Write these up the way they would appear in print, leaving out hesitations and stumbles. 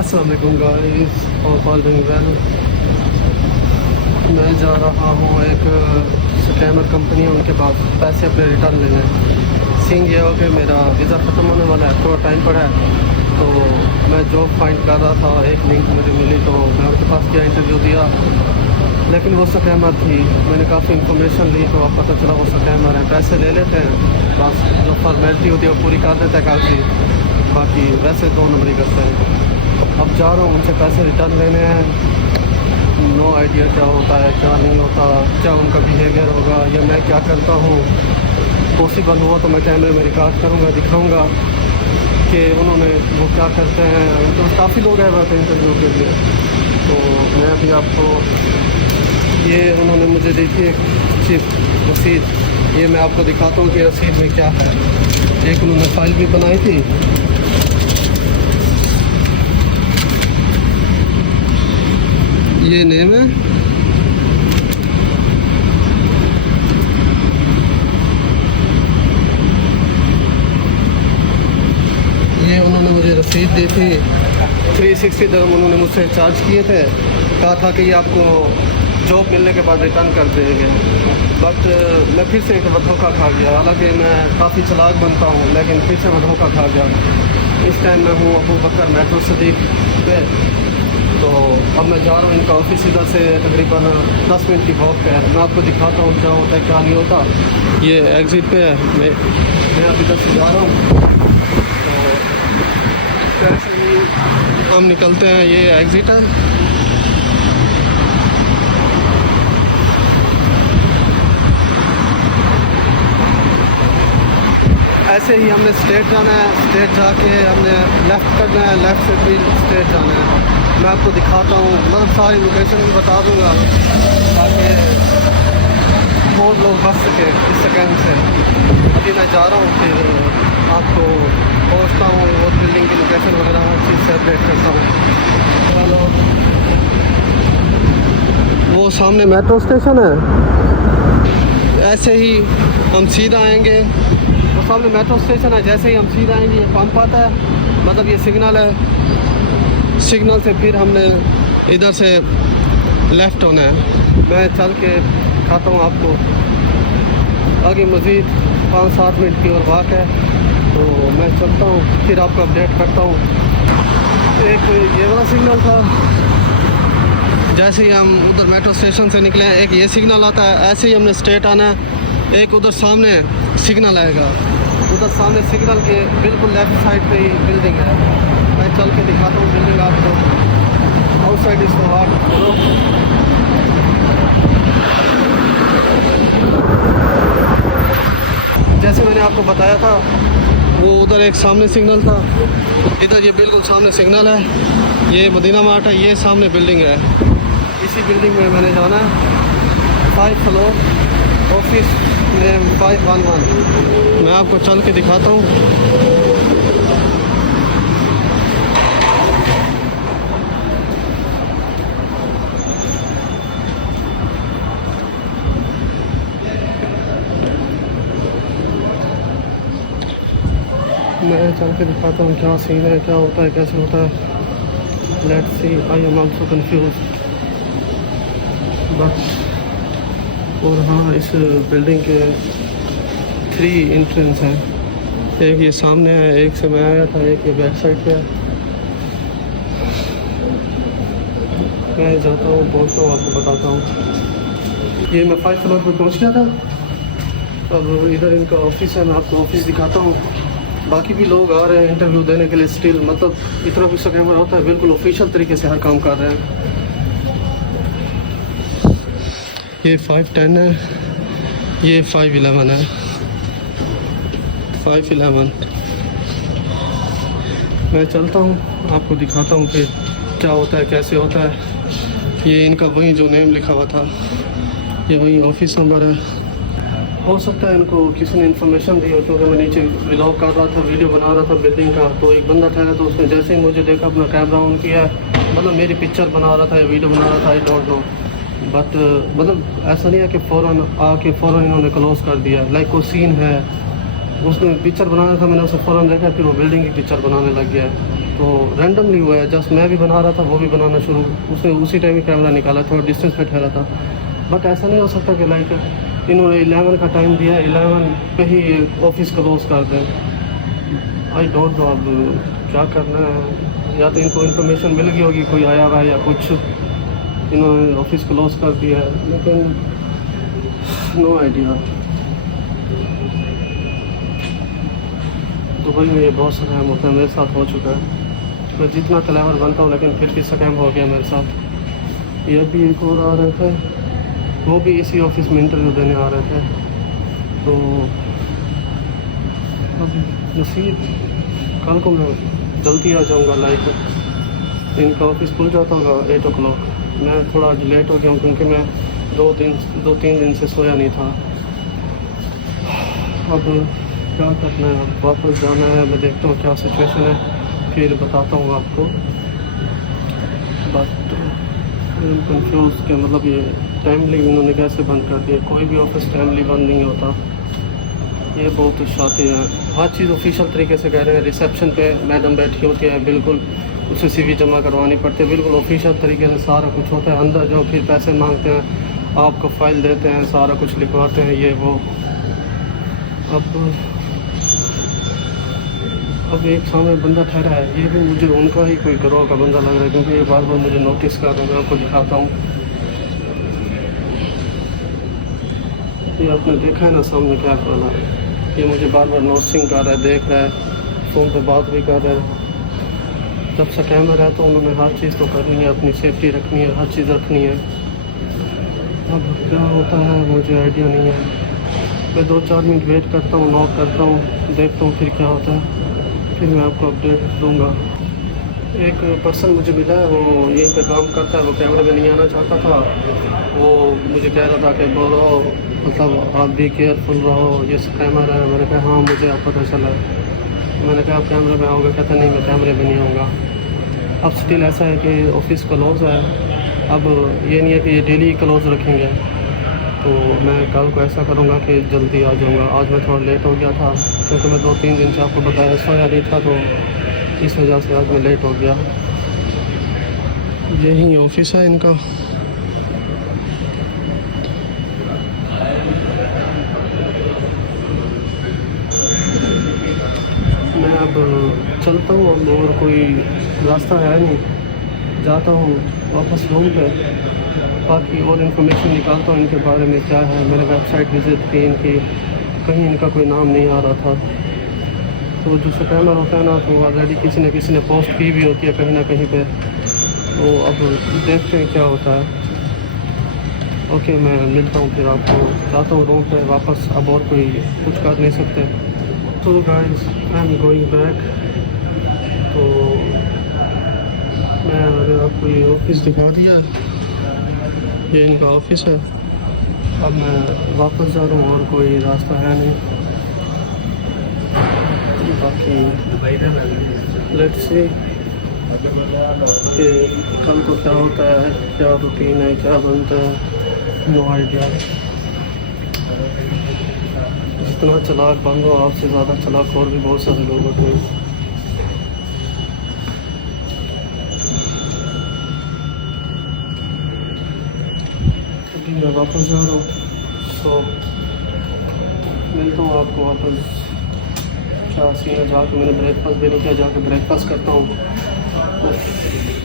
अस्सलाम वालेकुम गाइस और ऑल डूइंग वेल। मैं जा रहा हूँ एक स्कैमर कंपनी है, उनके पास पैसे अपने रिटर्न लेने। सीन ये हो कि मेरा वीज़ा ख़त्म होने वाला है, थोड़ा टाइम पड़ा है, तो मैं जॉब फाइंड कर रहा था। एक लिंक मुझे मिली तो मैं उनके पास गया, इंटरव्यू दिया, लेकिन वो स्कैमर थी। मैंने काफ़ी इन्फॉर्मेशन ली तो अब पता चला वो स्कैमर है। पैसे ले लेते हैं, बस जो फॉर्मेलिटी होती है वो पूरी कर देते हैं कागजी, बाकी वैसे 2 नंबरी करते हैं। अब जा रहा हूँ उनसे पैसे रिटर्न लेने हैं। नो आइडिया क्या होता है क्या नहीं होता, क्या उनका बिहेवियर होगा या मैं क्या करता हूँ। पॉसिबल हुआ तो मैं कैमरे में रिकॉर्ड करूँगा, दिखाऊँगा कि उन्होंने वो क्या करते हैं। उनके पास काफ़ी लोग आए हुए थे इंटरव्यू के लिए, तो मैं अभी आपको ये उन्होंने मुझे देखी एक चीज़ रसीद, ये मैं आपको दिखाता हूँ कि रसीद में क्या है। एक उन्होंने फाइल भी बनाई थी, ये नेम है, ये उन्होंने मुझे रसीद दी थी। 360 दिरहम उन्होंने मुझसे चार्ज किए थे, कहा था कि ये आपको जॉब मिलने के बाद रिटर्न कर देंगे। बट मैं फिर से एक धोखा खा गया। हालांकि मैं काफ़ी चालाक बनता हूँ, लेकिन फिर से मैं धोखा खा गया। इस टाइम मैं हूँ अबू बकर मेट्रो सिद्दीक पे, तो अब मैं जा रहा हूँ इनका ऑफिस। इधर से तकरीबन 10 मिनट की वॉक है। मैं आपको दिखाता हूँ क्या होता है क्या नहीं होता। ये एग्ज़िट पे है, मैं अभी इधर से जा रहा हूँ, तो ऐसे ही हम निकलते हैं। ये एग्ज़िट है, ऐसे ही हमने स्ट्रेट जाना है। स्ट्रेट जाके हमने लेफ़्ट करना है, लेफ़्ट से भी स्ट्रेट जाना है। मैं आपको दिखाता हूँ, मतलब सारी लोकेशन भी बता दूँगा ताकि बहुत लोग बच सके इस सेकेंड से। अभी मैं जा रहा हूँ, फिर आपको पहुँचता हूँ और बिल्डिंग की लोकेशन वगैरह हर चीज़ से अपडेट करता हूँ। चलो, वो सामने मेट्रो स्टेशन है, ऐसे ही हम सीधा आएंगे। वो सामने मेट्रो स्टेशन है, जैसे ही हम सीधा आएंगे ये पंप आता है, मतलब ये सिग्नल है। सिग्नल से फिर हमने इधर से लेफ़्ट होना है। मैं चल के खाता हूँ आपको, आगे मज़ीद 5-7 मिनट की और वॉक है, तो मैं चलता हूँ, फिर आपको अपडेट करता हूँ। एक ये वाला सिग्नल था, जैसे ही हम उधर मेट्रो स्टेशन से निकले हैं एक ये सिग्नल आता है, ऐसे ही हमने स्ट्रेट आना है। एक उधर सामने सिग्नल आएगा, उधर सामने सिग्नल के बिल्कुल लेफ़्ट साइड पे ही बिल्डिंग है। मैं चल के दिखाता हूँ बिल्डिंग आपको। आउटसाइड इस करो, जैसे मैंने आपको बताया था, वो उधर एक सामने सिग्नल था, इधर ये बिल्कुल सामने सिग्नल है। ये मदीना मार्ट है, ये सामने बिल्डिंग है। इसी बिल्डिंग में मैंने जाना है, 5 फ्लोर, ऑफिस नेम 511। मैं आपको चल के दिखाता हूँ। मैं चल के दिखाता हूँ क्या सीन है, क्या होता है, कैसे होता है। Let's see, I am also confuse but. और हाँ, इस बिल्डिंग के 3 एंट्रेंस हैं, एक ये सामने है, एक से मैं आया था, एक ये बैक साइड पे है। मैं जाता हूँ, पहुँचता हूँ, आपको बताता हूँ। ये मैं 5 फ्लोर पर पहुँच गया था। अब इधर इनका ऑफिस है, मैं आपको ऑफिस दिखाता हूँ। बाकी भी लोग आ रहे हैं इंटरव्यू देने के लिए स्टिल, मतलब इतना भी स्कैमर होता है, बिल्कुल ऑफिशियल तरीके से हर काम कर रहे हैं। ये 510 है, ये 511 है, 511। मैं चलता हूँ, आपको दिखाता हूँ कि क्या होता है, कैसे होता है। ये इनका वही जो नेम लिखा हुआ था, ये वही ऑफिस नंबर है। हो सकता है इनको किसी ने इन्फॉर्मेशन दी हो, क्योंकि मैं नीचे व्लॉग कर रहा था, वीडियो बना रहा था बिल्डिंग का, तो एक बंदा ठहरा, तो उसने जैसे ही मुझे देखा अपना कैमरा ऑन किया, मतलब मेरी पिक्चर बना रहा था या वीडियो बना रहा था, आई डोंट नो। बट मतलब ऐसा नहीं है कि फ़ौरन आके फ़ौरन इन्होंने क्लोज़ कर दिया। लाइक कोई सीन है, उसने पिक्चर बनाना था, मैंने उसे फ़ौरन देखा, फिर वो बिल्डिंग की पिक्चर बनाने लग गया। तो रैंडमली हुआ है, जस्ट मैं भी बना रहा था, वो भी बनाना शुरू, उसने उसी टाइम ही कैमरा निकाला, थोड़ा डिस्टेंस पे ठहरा था। बट ऐसा नहीं हो सकता कि लाइक इन्होंने 11 का टाइम दिया, 11 पे ही ऑफिस क्लोज कर दें। आई डोंट नो अब क्या करना है, या तो इनको इन्फॉर्मेशन मिल गई होगी कोई आया हुआ है या कुछ, इन्होंने ऑफिस क्लोज कर दिया है, लेकिन नो आइडिया। दुबई में ये बहुत स्कैम होता है, मेरे साथ हो चुका है। मैं जितना क्लेवर बनता हूँ लेकिन फिर भी स्कैम हो गया मेरे साथ। ये भी एक और आ रहे थे, वो भी इसी ऑफिस में इंटरव्यू देने आ रहे थे। तो अब नसीब, कल को मैं जल्दी आ जाऊँगा, लाइक इनका ऑफिस खुल जाता होगा 8 o'clock। मैं थोड़ा आज लेट हो गया हूँ क्योंकि मैं 2-3 दिन से सोया नहीं था। अब क्या करना है, अब वापस जाना है, मैं देखता हूँ क्या सिचुएशन है, फिर बताता हूँ आपको। बट कंफ्यूज के मतलब ये टाइमली इन्होंने कैसे बंद कर दिया, कोई भी ऑफिस टाइमली बंद नहीं होता, ये बहुत शाती है। हर चीज़ ऑफिशियल तरीके से कह रहे हैं, रिसेप्शन पे मैडम बैठी होती है, बिल्कुल उसे CV जमा करवानी पड़ती है, बिल्कुल ऑफिशियल तरीके से सारा कुछ होता है। अंदर जाओ फिर पैसे मांगते हैं, आपको फाइल देते हैं, सारा कुछ लिखवाते हैं, ये वो। अब एक सामने बंदा ठहरा है, ये भी मुझे उनका ही कोई गिरोह का बंदा लग रहा है, क्योंकि ये बार बार मुझे नोटिस कर रहे हैं। मैं आपको दिखाता हूँ, ये आपने देखा है ना सामने क्या कर रहा है, ये मुझे बार बार नोटिसिंग कर रहा है, देख रहा है, फ़ोन पे बात भी कर रहा है। जब से कैमरा है तो उन्होंने हर चीज़ तो करनी है, अपनी सेफ्टी रखनी है, हर चीज़ रखनी है। अब क्या होता है मुझे आइडिया नहीं है। मैं 2-4 मिनट वेट करता हूँ, नॉक करता हूँ, देखता हूँ फिर क्या होता है, फिर मैं आपको अपडेट दूंगा। एक पर्सन मुझे मिला है, वो यहीं पे काम करता है, वो कैमरे में नहीं आना चाहता था। वो मुझे कह रहा था कि बोलो मतलब आप भी केयरफुल रहो, ये स्कैमर है। मैंने कहा हाँ मुझे अब पता चला। मैंने कहा आप कैमरे में आओगे? कहता नहीं मैं कैमरे में नहीं आऊँगा। अब स्टिल ऐसा है कि ऑफिस क्लोज़ है, अब ये नहीं है कि ये डेली क्लोज़ रखेंगे। तो मैं कल को ऐसा करूँगा कि जल्दी आ जाऊँगा। आज मैं थोड़ा लेट हो गया था क्योंकि मैं 2-3 दिन से आपको बताया सोया नहीं था, तो इस वजह से आज मैं लेट हो गया। यही ऑफिस है इनका। मैं अब चलता हूँ, अब और कोई रास्ता है नहीं, जाता हूँ वापस रूम पे। बाकी और इन्फॉर्मेशन निकालता हूँ इनके बारे में क्या है। मैंने वेबसाइट विज़िट की इनकी, कहीं इनका कोई नाम नहीं आ रहा था। तो जो स्कैमर होता है ना, तो ऑलरेडी किसी न किसी ने पोस्ट की भी होती है कहीं ना कहीं पे। तो अब देखते हैं क्या होता है। ओके, मैं मिलता हूँ फिर आपको। जाता हूँ रूम पे वापस, अब और कोई कुछ कर नहीं सकते। तो guys I am going back. तो मैं आपको ये ऑफिस दिखा दिया, ये इनका ऑफिस है। अब मैं वापस जा रहा हूँ, और कोई रास्ता है नहीं। बाकी लेट्स सी कि कल को क्या होता है, क्या रूटीन है, क्या बनता है, नो आइडिया। जितना चालाक बन रहा आपसे ज़्यादा चालाक और भी बहुत सारे लोग होते हैं। अभी मैं वापस जा रहा हूँ, सो मिलता हूँ आपको वापस। क्या सीन है, जाके मैंने ब्रेकफास्ट भी नहीं किया, जाके ब्रेकफास्ट करता हूँ।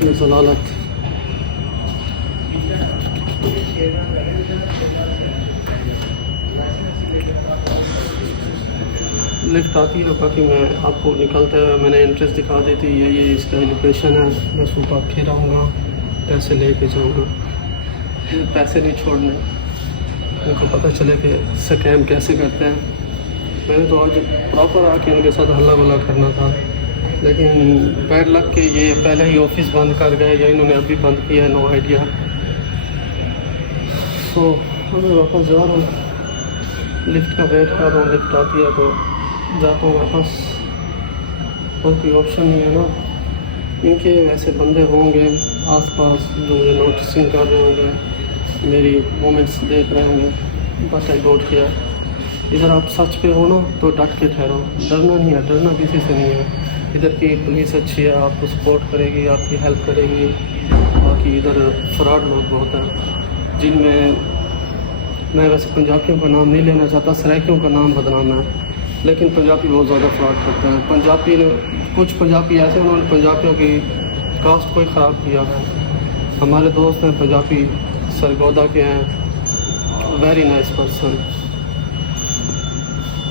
ये जलालत। लिफ्ट आती है, बाकी मैं आपको निकलते हुए मैंने एंट्रेंस दिखा दी थी। ये इसका लोकेशन है। मैं सुबह फिर आऊँगा, पैसे लेके जाऊँगा। पैसे नहीं छोड़ने, उनको पता चले कि स्कैम कैसे करते हैं। मैंने तो आज प्रॉपर आके इनके साथ हल्ला गुल्ला करना था, लेकिन बैड लक के ये पहले ही ऑफिस बंद कर गए, या इन्होंने अभी बंद किया है, नो आइडिया। सो मैं वापस जा रहा हूँ, लिफ्ट का वेट कर रहा हूँ। लिफ्ट आती है तो जाता हूँ वापस, और कोई ऑप्शन नहीं है ना। इनके वैसे बंदे होंगे आसपास जो मुझे नोटिसिंग कर रहे होंगे, मेरी मोमेंट्स देख रहे होंगे, बट आई डोंट केयर। इधर आप सच पे हो ना तो डट के ठहरो, डरना नहीं है, डरना किसी से नहीं है। इधर की पुलिस अच्छी है, आपको सपोर्ट करेगी, आपकी हेल्प करेगी। बाकी इधर फ्रॉड लोग बहुत हैं, जिनमें मैं वैसे पंजाबियों का नाम नहीं लेना चाहता, सराइकियों का नाम बदनाम है, लेकिन पंजाबी बहुत ज़्यादा फ्रॉड करते हैं। पंजाबी ने कुछ पंजाबी ऐसे उन्होंने पंजाबियों की कास्ट को ही ख़राब किया है। हमारे दोस्त हैं पंजाबी, सरगोदा के हैं, वेरी नाइस पर्सन।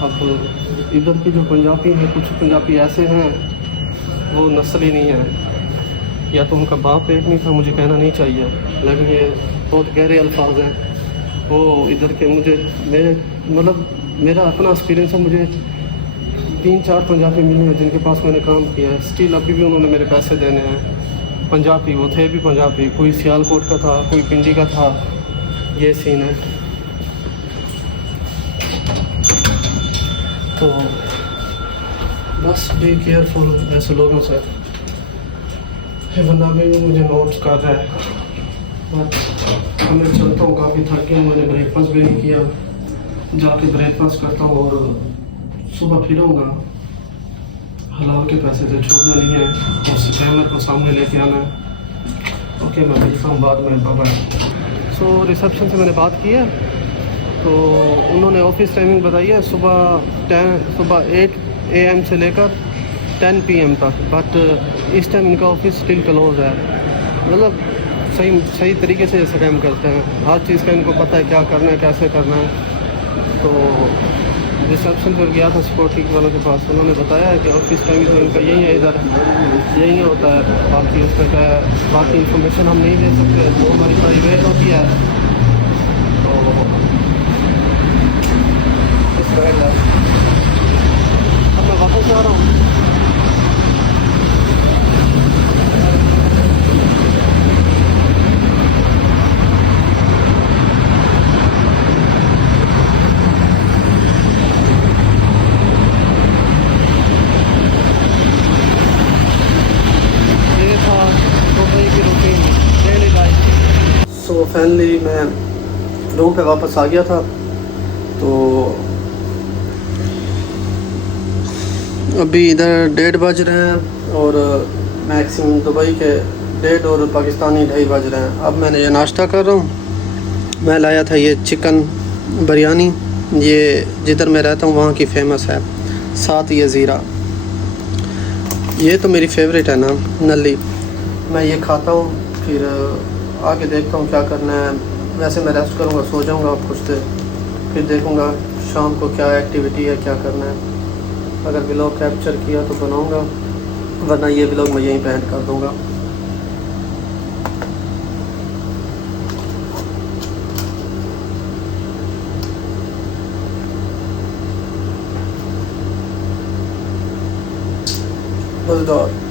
अब इधर के जो पंजाबी हैं, कुछ पंजाबी ऐसे हैं वो नस्ली नहीं है, या तो उनका बाप एक नहीं था, मुझे कहना नहीं चाहिए, लेकिन ये बहुत गहरे अल्फाज हैं। वो इधर के मेरा अपना एक्सपीरियंस है, मुझे 3-4 पंजाबी मिले हैं जिनके पास मैंने काम किया है, स्टिल अभी भी उन्होंने मेरे पैसे देने हैं। पंजाबी वो थे भी पंजाबी, कोई सियालकोट का था, कोई पिंडी का था, ये सीन है। तो बस बी केयरफुल ऐसे लोगों से। बंदा भी मुझे नोट्स कर रहा है, मैं चलता हूँ, काफ़ी थक गया हूँ, मैंने ब्रेकफास्ट भी नहीं किया, जाके ब्रेकफास्ट करता हूँ और सुबह फिरूँगा। हलाल के पैसे से छोड़ना नहीं है और स्कैमर को सामने लेके आना है। ओके, मैं मिलता हूँ बाद में, बाय। सो रिसेप्शन से मैंने बात की है, तो उन्होंने ऑफिस टाइमिंग बताई है सुबह 8 AM से लेकर 10 PM तक, बट इस टाइम इनका ऑफिस स्टिल क्लोज है। मतलब सही तरीके से स्कैम करते हैं, हर चीज़ का इनको पता है क्या करना है, कैसे करना है। तो रिसेप्शन पर गया था सिक्योरिटी वालों के पास, उन्होंने बताया है कि ऑफिस टाइमिंग तो इनका यही है, इधर यही होता है। बाकी उसमें क्या है, बाकी इंफॉर्मेशन हम नहीं दे सकते, वो हमारी प्राइवेट होती है। तो अब मैं वापस जा रहा हूँ। सो फाइनली मैं रूम पे वापस आ गया था। तो अभी इधर 1:30 बज रहे हैं और मैक्सिमम दुबई के 1:30 और पाकिस्तानी 2:30 बज रहे हैं। अब मैंने ये नाश्ता कर रहा हूँ। मैं लाया था ये चिकन बिरयानी, ये जिधर मैं रहता हूँ वहाँ की फ़ेमस है, साथ ये ज़ीरा। ये तो मेरी फेवरेट है ना, नली। मैं ये खाता हूँ, फिर आगे देखता हूँ क्या करना है। वैसे मैं रेस्ट करूँगा, सो जाऊँगा कुछ देर, फिर देखूँगा शाम को क्या एक्टिविटी है, क्या करना है। अगर व्लॉग कैप्चर किया तो बनाऊँगा, वरना ये व्लॉग मैं यहीं पे एंड कर दूँगा। मज़ेदार।